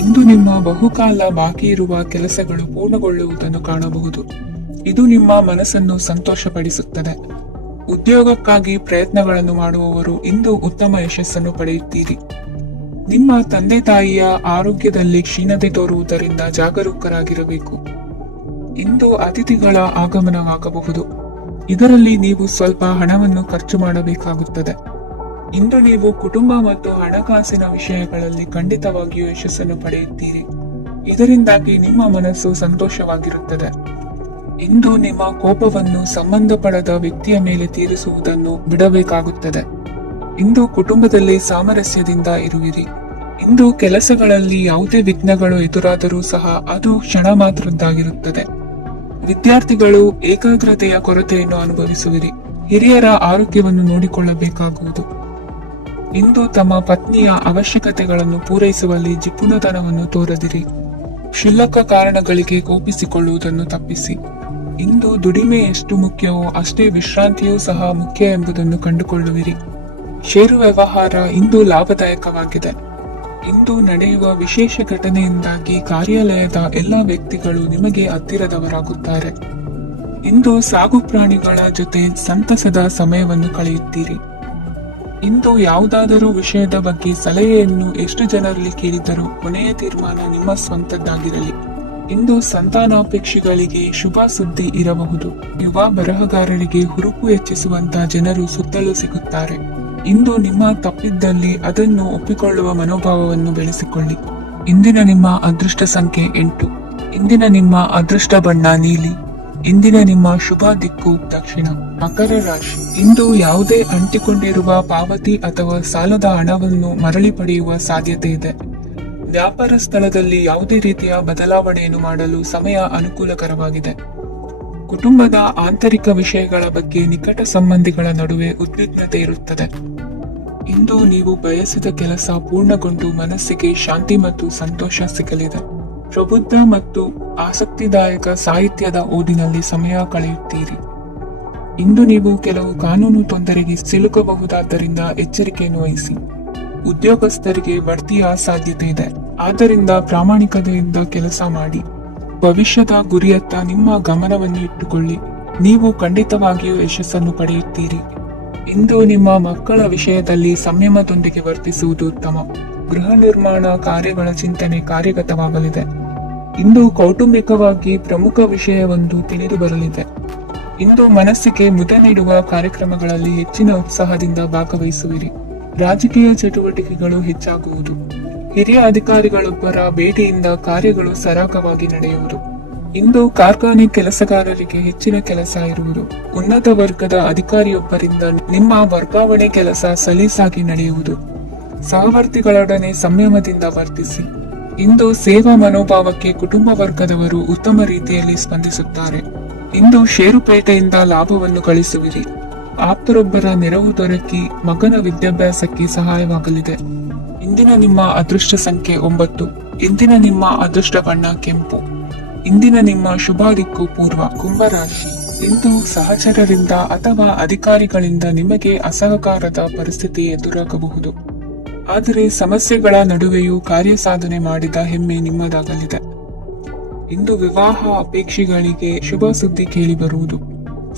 ಇಂದು ನಿಮ್ಮ ಬಹುಕಾಲ ಬಾಕಿ ಇರುವ ಕೆಲಸಗಳು ಪೂರ್ಣಗೊಳ್ಳುವುದನ್ನು ಕಾಣಬಹುದು. ಇದು ನಿಮ್ಮ ಮನಸ್ಸನ್ನು ಸಂತೋಷಪಡಿಸುತ್ತದೆ. ಉದ್ಯೋಗಕ್ಕಾಗಿ ಪ್ರಯತ್ನಗಳನ್ನು ಮಾಡುವವರು ಇಂದು ಉತ್ತಮ ಯಶಸ್ಸನ್ನು ಪಡೆಯುತ್ತೀರಿ. ನಿಮ್ಮ ತಂದೆ ತಾಯಿಯ ಆರೋಗ್ಯದಲ್ಲಿ ಕ್ಷೀಣತೆ ತೋರುವುದರಿಂದ ಜಾಗರೂಕರಾಗಿರಬೇಕು. ಇಂದು ಅತಿಥಿಗಳ ಆಗಮನವಾಗಬಹುದು. ಇದರಲ್ಲಿ ನೀವು ಸ್ವಲ್ಪ ಹಣವನ್ನು ಖರ್ಚು ಮಾಡಬೇಕಾಗುತ್ತದೆ. ಇಂದು ನೀವು ಕುಟುಂಬ ಮತ್ತು ಹಣಕಾಸಿನ ವಿಷಯಗಳಲ್ಲಿ ಖಂಡಿತವಾಗಿಯೂ ಯಶಸ್ಸನ್ನು ಪಡೆಯುತ್ತೀರಿ. ಇದರಿಂದಾಗಿ ನಿಮ್ಮ ಮನಸ್ಸು ಸಂತೋಷವಾಗಿರುತ್ತದೆ. ಇಂದು ನಿಮ್ಮ ಕೋಪವನ್ನು ಸಂಬಂಧಪಡದ ವ್ಯಕ್ತಿಯ ಮೇಲೆ ತೀರಿಸುವುದನ್ನು ಬಿಡಬೇಕಾಗುತ್ತದೆ. ಇಂದು ಕುಟುಂಬದಲ್ಲಿ ಸಾಮರಸ್ಯದಿಂದ ಇರುವಿರಿ. ಇಂದು ಕೆಲಸಗಳಲ್ಲಿ ಯಾವುದೇ ವಿಘ್ನಗಳು ಎದುರಾದರೂ ಸಹ ಅದು ಕ್ಷಣ ಮಾತ್ರದ್ದಾಗಿರುತ್ತದೆ. ವಿದ್ಯಾರ್ಥಿಗಳು ಏಕಾಗ್ರತೆಯ ಕೊರತೆಯನ್ನು ಅನುಭವಿಸುವಿರಿ. ಹಿರಿಯರ ಆರೋಗ್ಯವನ್ನು ನೋಡಿಕೊಳ್ಳಬೇಕಾಗುವುದು. ಇಂದು ತಮ್ಮ ಪತ್ನಿಯ ಅವಶ್ಯಕತೆಗಳನ್ನು ಪೂರೈಸುವಲ್ಲಿ ಜಿಪುಣತನವನ್ನು ತೋರದಿರಿ. ಕ್ಷುಲ್ಲಕ ಕಾರಣಗಳಿಗೆ ಕೋಪಿಸಿಕೊಳ್ಳುವುದನ್ನು ತಪ್ಪಿಸಿ. ಇಂದು ದುಡಿಮೆ ಎಷ್ಟು ಮುಖ್ಯವೋ ಅಷ್ಟೇ ವಿಶ್ರಾಂತಿಯೂ ಸಹ ಮುಖ್ಯ ಎಂಬುದನ್ನು ಕಂಡುಕೊಳ್ಳುವಿರಿ. ಷೇರು ವ್ಯವಹಾರ ಇಂದು ಲಾಭದಾಯಕವಾಗಿದೆ. ಇಂದು ನಡೆಯುವ ವಿಶೇಷ ಘಟನೆಯಿಂದಾಗಿ ಕಾರ್ಯಾಲಯದ ಎಲ್ಲ ವ್ಯಕ್ತಿಗಳು ನಿಮಗೆ ಹತ್ತಿರದವರಾಗುತ್ತಾರೆ. ಇಂದು ಸಾಗು ಪ್ರಾಣಿಗಳ ಜೊತೆ ಸಂತಸದ ಸಮಯವನ್ನು ಕಳೆಯುತ್ತೀರಿ. ಇಂದು ಯಾವುದಾದರೂ ವಿಷಯದ ಬಗ್ಗೆ ಸಲಹೆಯನ್ನು ಎಷ್ಟು ಜನರಲ್ಲಿ ಕೇಳಿದರೂ ಕೊನೆಯ ತೀರ್ಮಾನ ನಿಮ್ಮ ಸ್ವಂತದ್ದಾಗಿರಲಿ. ಇಂದು ಸಂತಾನಾಪೇಕ್ಷಿಗಳಿಗೆ ಶುಭ ಸುದ್ದಿ ಇರಬಹುದು. ಯುವ ಬರಹಗಾರರಿಗೆ ಹುರುಪು ಹೆಚ್ಚಿಸುವಂತ ಜನರು ಸುತ್ತಲೂ ಸಿಗುತ್ತಾರೆ. ಇಂದು ನಿಮ್ಮ ತಪ್ಪಿದ್ದಲ್ಲಿ ಅದನ್ನು ಒಪ್ಪಿಕೊಳ್ಳುವ ಮನೋಭಾವವನ್ನು ಬೆಳೆಸಿಕೊಳ್ಳಿ. ಇಂದಿನ ನಿಮ್ಮ ಅದೃಷ್ಟ ಸಂಖ್ಯೆ 8. ಇಂದಿನ ನಿಮ್ಮ ಅದೃಷ್ಟ ಬಣ್ಣ ನೀಲಿ. ಇಂದಿನ ನಿಮ್ಮ ಶುಭ ದಿಕ್ಕು ದಕ್ಷಿಣ. ಮಕರ ರಾಶಿ. ಇಂದು ಯಾವುದೇ ಅಂಟಿಕೊಂಡಿರುವ ಪಾವತಿ ಅಥವಾ ಸಾಲದ ಹಣವನ್ನು ಮರಳಿ ಪಡೆಯುವ ಸಾಧ್ಯತೆ ಇದೆ. ವ್ಯಾಪಾರ ಸ್ಥಳದಲ್ಲಿ ಯಾವುದೇ ರೀತಿಯ ಬದಲಾವಣೆಯನ್ನು ಮಾಡಲು ಸಮಯ ಅನುಕೂಲಕರವಾಗಿದೆ. ಕುಟುಂಬದ ಆಂತರಿಕ ವಿಷಯಗಳ ಬಗ್ಗೆ ನಿಕಟ ಸಂಬಂಧಿಗಳ ನಡುವೆ ಉದ್ವಿಗ್ನತೆ ಇರುತ್ತದೆ. ಇಂದು ನೀವು ಬಯಸಿದ ಕೆಲಸ ಪೂರ್ಣಗೊಂಡು ಮನಸ್ಸಿಗೆ ಶಾಂತಿ ಮತ್ತು ಸಂತೋಷ ಸಿಗಲಿದೆ. ಪ್ರಬುದ್ಧ ಮತ್ತು ಆಸಕ್ತಿದಾಯಕ ಸಾಹಿತ್ಯದ ಓದಿನಲ್ಲಿ ಸಮಯ ಕಳೆಯುತ್ತೀರಿ. ಇಂದು ನೀವು ಕೆಲವು ಕಾನೂನು ತೊಂದರೆಗೆ ಸಿಲುಕಬಹುದಾದ್ದರಿಂದ ಎಚ್ಚರಿಕೆಯನ್ನು ವಹಿಸಿ. ಉದ್ಯೋಗಸ್ಥರಿಗೆ ಬಡ್ತಿಯ ಸಾಧ್ಯತೆ ಇದೆ. ಆದ್ದರಿಂದ ಪ್ರಾಮಾಣಿಕತೆಯಿಂದ ಕೆಲಸ ಮಾಡಿ. ಭವಿಷ್ಯದ ಗುರಿಯತ್ತ ನಿಮ್ಮ ಗಮನವನ್ನು ಇಟ್ಟುಕೊಳ್ಳಿ. ನೀವು ಖಂಡಿತವಾಗಿಯೂ ಯಶಸ್ಸನ್ನು ಪಡೆಯುತ್ತೀರಿ. ಇಂದು ನಿಮ್ಮ ಮಕ್ಕಳ ವಿಷಯದಲ್ಲಿ ಸಂಯಮದೊಂದಿಗೆ ವರ್ತಿಸುವುದು ಉತ್ತಮ. ಗೃಹ ನಿರ್ಮಾಣ ಕಾರ್ಯಗಳ ಚಿಂತನೆ ಕಾರ್ಯಗತವಾಗಲಿದೆ. ಇಂದು ಕೌಟುಂಬಿಕವಾಗಿ ಪ್ರಮುಖ ವಿಷಯವೊಂದು ತಿಳಿದು ಬರಲಿದೆ. ಇಂದು ಮನಸ್ಸಿಗೆ ಮುದ ನೀಡುವ ಕಾರ್ಯಕ್ರಮಗಳಲ್ಲಿ ಹೆಚ್ಚಿನ ಉತ್ಸಾಹದಿಂದ ಭಾಗವಹಿಸುವಿರಿ. ರಾಜಕೀಯ ಚಟುವಟಿಕೆಗಳು ಹೆಚ್ಚಾಗುವುದು. ಹಿರಿಯ ಅಧಿಕಾರಿಗಳೊಬ್ಬರ ಭೇಟಿಯಿಂದ ಕಾರ್ಯಗಳು ಸರಾಗವಾಗಿ ನಡೆಯುವುದು. ಇಂದು ಕಾರ್ಖಾನೆ ಕೆಲಸಗಾರರಿಗೆ ಹೆಚ್ಚಿನ ಕೆಲಸ ಇರುವುದು. ಉನ್ನತ ವರ್ಗದ ಅಧಿಕಾರಿಯೊಬ್ಬರಿಂದ ನಿಮ್ಮ ವರ್ಗಾವಣೆ ಕೆಲಸ ಸಲೀಸಾಗಿ ನಡೆಯುವುದು. ಸಹವರ್ತಿಗಳೊಡನೆ ಸಂಯಮದಿಂದ ವರ್ತಿಸಿ. ಇಂದು ಸೇವಾ ಮನೋಭಾವಕ್ಕೆ ಕುಟುಂಬ ವರ್ಗದವರು ಉತ್ತಮ ರೀತಿಯಲ್ಲಿ ಸ್ಪಂದಿಸುತ್ತಾರೆ. ಇಂದು ಷೇರುಪೇಟೆಯಿಂದ ಲಾಭವನ್ನು ಗಳಿಸುವಿರಿ. ಆಪ್ತರೊಬ್ಬರ ನೆರವು ದೊರಕಿ ಮಗನ ವಿದ್ಯಾಭ್ಯಾಸಕ್ಕೆ ಸಹಾಯವಾಗಲಿದೆ. ಇಂದಿನ ನಿಮ್ಮ ಅದೃಷ್ಟ ಸಂಖ್ಯೆ 9. ಇಂದಿನ ನಿಮ್ಮ ಅದೃಷ್ಟ ಬಣ್ಣ ಕೆಂಪು. ಇಂದಿನ ನಿಮ್ಮ ಶುಭ ದಿಕ್ಕು ಪೂರ್ವ. ಕುಂಭರಾಶಿ. ಇಂದು ಸಹಚರರಿಂದ ಅಥವಾ ಅಧಿಕಾರಿಗಳಿಂದ ನಿಮಗೆ ಅಸಹಕಾರದ ಪರಿಸ್ಥಿತಿ ಎದುರಾಗಬಹುದು. ಆದರೆ ಸಮಸ್ಯೆಗಳ ನಡುವೆಯೂ ಕಾರ್ಯ ಸಾಧನೆ ಮಾಡಿದ ಹೆಮ್ಮೆ ನಿಮ್ಮದಾಗಲಿದೆ. ಇಂದು ವಿವಾಹ ಅಪೇಕ್ಷಿಗಳಿಗೆ ಶುಭ ಸುದ್ದಿ ಕೇಳಿಬರುವುದು.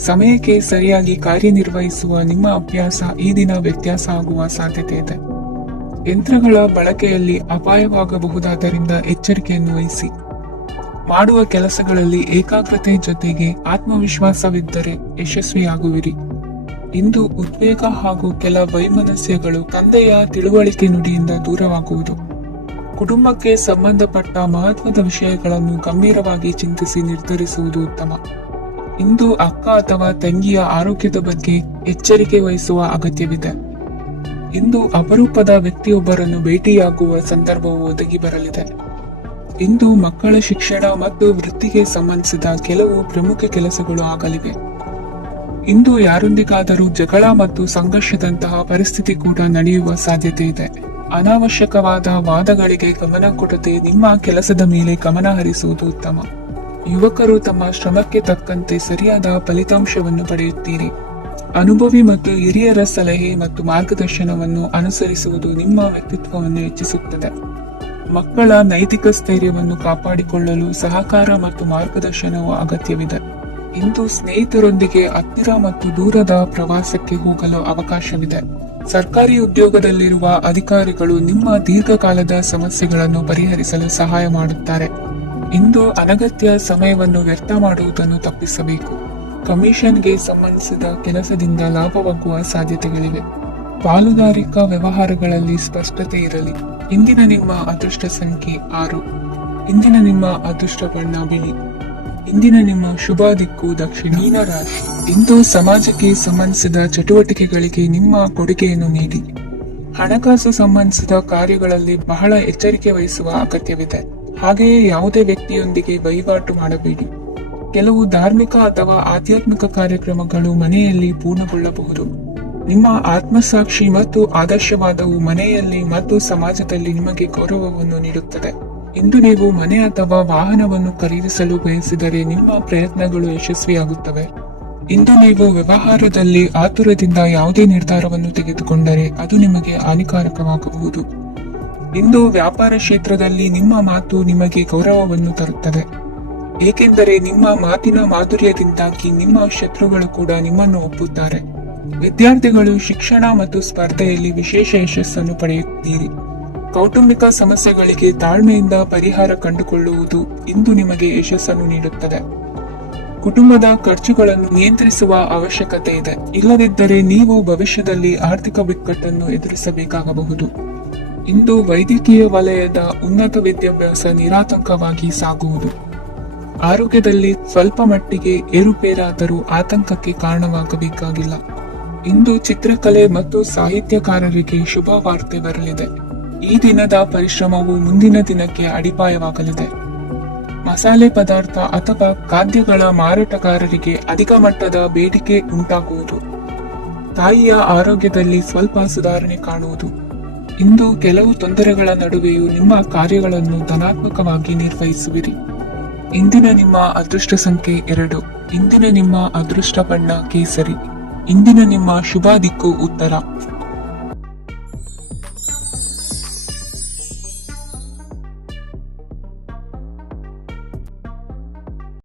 ಸಮಯಕ್ಕೆ ಸರಿಯಾಗಿ ಕಾರ್ಯನಿರ್ವಹಿಸುವ ನಿಮ್ಮ ಅಭ್ಯಾಸ ಈ ದಿನ ವ್ಯತ್ಯಾಸ ಆಗುವ ಸಾಧ್ಯತೆ ಇದೆ. ಯಂತ್ರಗಳ ಬಳಕೆಯಲ್ಲಿ ಅಪಾಯವಾಗಬಹುದಾದ್ದರಿಂದ ಎಚ್ಚರಿಕೆಯನ್ನು ವಹಿಸಿ. ಮಾಡುವ ಕೆಲಸಗಳಲ್ಲಿ ಏಕಾಗ್ರತೆ ಜೊತೆಗೆ ಆತ್ಮವಿಶ್ವಾಸವಿದ್ದರೆ ಯಶಸ್ವಿಯಾಗುವಿರಿ. ಇಂದು ಉದ್ವೇಗ ಹಾಗೂ ಕೆಲ ವೈಮನಸ್ಯಗಳು ತಂದೆಯ ತಿಳುವಳಿಕೆ ನುಡಿಯಿಂದ ದೂರವಾಗುವುದು. ಕುಟುಂಬಕ್ಕೆ ಸಂಬಂಧಪಟ್ಟ ಮಹತ್ವದ ವಿಷಯಗಳನ್ನು ಗಂಭೀರವಾಗಿ ಚಿಂತಿಸಿ ನಿರ್ಧರಿಸುವುದು ಉತ್ತಮ. ಇಂದು ಅಕ್ಕ ಅಥವಾ ತಂಗಿಯ ಆರೋಗ್ಯದ ಬಗ್ಗೆ ಎಚ್ಚರಿಕೆ ವಹಿಸುವ ಅಗತ್ಯವಿದೆ. ಇಂದು ಅಪರೂಪದ ವ್ಯಕ್ತಿಯೊಬ್ಬರನ್ನು ಭೇಟಿಯಾಗುವ ಸಂದರ್ಭವು ಒದಗಿ ಬರಲಿದೆ. ಇಂದು ಮಕ್ಕಳ ಶಿಕ್ಷಣ ಮತ್ತು ವೃತ್ತಿಗೆ ಸಂಬಂಧಿಸಿದ ಕೆಲವು ಪ್ರಮುಖ ಕೆಲಸಗಳು ಆಗಲಿವೆ. ಇಂದು ಯಾರೊಂದಿಗಾದರೂ ಜಗಳ ಮತ್ತು ಸಂಘರ್ಷದಂತಹ ಪರಿಸ್ಥಿತಿ ಕೂಡ ನಡೆಯುವ ಸಾಧ್ಯತೆ ಇದೆ. ಅನಾವಶ್ಯಕವಾದ ವಾದಗಳಿಗೆ ಗಮನ ಕೊಡದೆ ನಿಮ್ಮ ಕೆಲಸದ ಮೇಲೆ ಗಮನ ಹರಿಸುವುದು ಉತ್ತಮ. ಯುವಕರು ತಮ್ಮ ಶ್ರಮಕ್ಕೆ ತಕ್ಕಂತೆ ಸರಿಯಾದ ಫಲಿತಾಂಶವನ್ನು ಪಡೆಯುತ್ತೀರಿ. ಅನುಭವಿ ಮತ್ತು ಹಿರಿಯರ ಸಲಹೆ ಮತ್ತು ಮಾರ್ಗದರ್ಶನವನ್ನು ಅನುಸರಿಸುವುದು ನಿಮ್ಮ ವ್ಯಕ್ತಿತ್ವವನ್ನು ಹೆಚ್ಚಿಸುತ್ತದೆ. ಮಕ್ಕಳ ನೈತಿಕ ಸ್ಥೈರ್ಯವನ್ನು ಕಾಪಾಡಿಕೊಳ್ಳಲು ಸಹಕಾರ ಮತ್ತು ಮಾರ್ಗದರ್ಶನವು ಅಗತ್ಯವಿದೆ. ಇಂದು ಸ್ನೇಹಿತರೊಂದಿಗೆ ಹತ್ತಿರ ಮತ್ತು ದೂರದ ಪ್ರವಾಸಕ್ಕೆ ಹೋಗಲು ಅವಕಾಶವಿದೆ. ಸರ್ಕಾರಿ ಉದ್ಯೋಗದಲ್ಲಿರುವ ಅಧಿಕಾರಿಗಳು ನಿಮ್ಮ ದೀರ್ಘಕಾಲದ ಸಮಸ್ಯೆಗಳನ್ನು ಪರಿಹರಿಸಲು ಸಹಾಯ ಮಾಡುತ್ತಾರೆ. ಇಂದು ಅನಗತ್ಯ ಸಮಯವನ್ನು ವ್ಯರ್ಥ ಮಾಡುವುದನ್ನು ತಪ್ಪಿಸಬೇಕು. ಕಮಿಷನ್ಗೆ ಸಂಬಂಧಿಸಿದ ಕೆಲಸದಿಂದ ಲಾಭವಾಗುವ ಸಾಧ್ಯತೆಗಳಿವೆ. ಪಾಲುದಾರಿಕಾ ವ್ಯವಹಾರಗಳಲ್ಲಿ ಸ್ಪಷ್ಟತೆ ಇರಲಿ. ಇಂದಿನ ನಿಮ್ಮ ಅದೃಷ್ಟ ಸಂಖ್ಯೆ 6. ಇಂದಿನ ನಿಮ್ಮ ಅದೃಷ್ಟ ಬಣ್ಣ ಬಿಳಿ. ಇಂದಿನ ನಿಮ್ಮ ಶುಭ ದಿಕ್ಕು ದಕ್ಷಿಣ. ಮೀನ ರಾಶಿ. ಇಂದು ಸಮಾಜಕ್ಕೆ ಸಂಬಂಧಿಸಿದ ಚಟುವಟಿಕೆಗಳಿಗೆ ನಿಮ್ಮ ಕೊಡುಗೆಯನ್ನು ನೀಡಿ. ಹಣಕಾಸು ಸಂಬಂಧಿಸಿದ ಕಾರ್ಯಗಳಲ್ಲಿ ಬಹಳ ಎಚ್ಚರಿಕೆ ವಹಿಸುವ ಅಗತ್ಯವಿದೆ. ಹಾಗೆಯೇ ಯಾವುದೇ ವ್ಯಕ್ತಿಯೊಂದಿಗೆ ವಹಿವಾಟು ಮಾಡಬೇಡಿ. ಕೆಲವು ಧಾರ್ಮಿಕ ಅಥವಾ ಆಧ್ಯಾತ್ಮಿಕ ಕಾರ್ಯಕ್ರಮಗಳು ಮನೆಯಲ್ಲಿ ಪೂರ್ಣಗೊಳ್ಳಬಹುದು. ನಿಮ್ಮ ಆತ್ಮಸಾಕ್ಷಿ ಮತ್ತು ಆದರ್ಶವಾದವು ಮನೆಯಲ್ಲಿ ಮತ್ತು ಸಮಾಜದಲ್ಲಿ ನಿಮಗೆ ಗೌರವವನ್ನು ನೀಡುತ್ತದೆ. ಇಂದು ನೀವು ಮನೆ ಅಥವಾ ವಾಹನವನ್ನು ಖರೀದಿಸಲು ಬಯಸಿದರೆ ನಿಮ್ಮ ಪ್ರಯತ್ನಗಳು ಯಶಸ್ವಿಯಾಗುತ್ತವೆ. ಇಂದು ನೀವು ವ್ಯವಹಾರದಲ್ಲಿ ಆತುರದಿಂದ ಯಾವುದೇ ನಿರ್ಧಾರವನ್ನು ತೆಗೆದುಕೊಂಡರೆ ಅದು ನಿಮಗೆ ಹಾನಿಕಾರಕವಾಗಬಹುದು. ಇಂದು ವ್ಯಾಪಾರ ಕ್ಷೇತ್ರದಲ್ಲಿ ನಿಮ್ಮ ಮಾತು ನಿಮಗೆ ಗೌರವವನ್ನು ತರುತ್ತದೆ, ಏಕೆಂದರೆ ನಿಮ್ಮ ಮಾತಿನ ಮಾಧುರ್ಯದಿಂದಾಗಿ ನಿಮ್ಮ ಶತ್ರುಗಳು ಕೂಡ ನಿಮ್ಮನ್ನು ಒಪ್ಪುತ್ತಾರೆ. ವಿದ್ಯಾರ್ಥಿಗಳು ಶಿಕ್ಷಣ ಮತ್ತು ಸ್ಪರ್ಧೆಯಲ್ಲಿ ವಿಶೇಷ ಯಶಸ್ಸನ್ನು ಪಡೆಯುತ್ತೀರಿ. ಕೌಟುಂಬಿಕ ಸಮಸ್ಯೆಗಳಿಗೆ ತಾಳ್ಮೆಯಿಂದ ಪರಿಹಾರ ಕಂಡುಕೊಳ್ಳುವುದು ಇಂದು ನಿಮಗೆ ಯಶಸ್ಸನ್ನು ನೀಡುತ್ತದೆ. ಕುಟುಂಬದ ಖರ್ಚುಗಳನ್ನು ನಿಯಂತ್ರಿಸುವ ಅವಶ್ಯಕತೆ ಇದೆ, ಇಲ್ಲದಿದ್ದರೆ ನೀವು ಭವಿಷ್ಯದಲ್ಲಿ ಆರ್ಥಿಕ ಬಿಕ್ಕಟ್ಟನ್ನು ಎದುರಿಸಬೇಕಾಗಬಹುದು. ಇಂದು ವೈದ್ಯಕೀಯ ವಲಯದ ಉನ್ನತ ವಿದ್ಯಾಭ್ಯಾಸ ನಿರಾತಂಕವಾಗಿ ಸಾಗುವುದು. ಆರೋಗ್ಯದಲ್ಲಿ ಸ್ವಲ್ಪ ಮಟ್ಟಿಗೆ ಏರುಪೇರಾದರೂ ಆತಂಕಕ್ಕೆ ಕಾರಣವಾಗಬೇಕಾಗಿಲ್ಲ. ಇಂದು ಚಿತ್ರಕಲೆ ಮತ್ತು ಸಾಹಿತ್ಯಕಾರರಿಗೆ ಶುಭ ವಾರ್ತೆ ಬರಲಿದೆ. ಈ ದಿನದ ಪರಿಶ್ರಮವು ಮುಂದಿನ ದಿನಕ್ಕೆ ಅಡಿಪಾಯವಾಗಲಿದೆ. ಮಸಾಲೆ ಪದಾರ್ಥ ಅಥವಾ ಖಾದ್ಯಗಳ ಮಾರಾಟಗಾರರಿಗೆ ಅಧಿಕ ಮಟ್ಟದ ಬೇಡಿಕೆ ಉಂಟಾಗುವುದು. ತಾಯಿಯ ಆರೋಗ್ಯದಲ್ಲಿ ಸ್ವಲ್ಪ ಸುಧಾರಣೆ ಕಾಣುವುದು. ಇಂದು ಕೆಲವು ತೊಂದರೆಗಳ ನಡುವೆಯೂ ನಿಮ್ಮ ಕಾರ್ಯಗಳನ್ನು ಧನಾತ್ಮಕವಾಗಿ ನಿರ್ವಹಿಸುವಿರಿ. ಇಂದಿನ ನಿಮ್ಮ ಅದೃಷ್ಟ ಸಂಖ್ಯೆ 2. ಇಂದಿನ ನಿಮ್ಮ ಅದೃಷ್ಟ ಬಣ್ಣ ಕೇಸರಿ. ಇಂದಿನ ನಿಮ್ಮ ಶುಭ ದಿಕ್ಕು ಉತ್ತರ.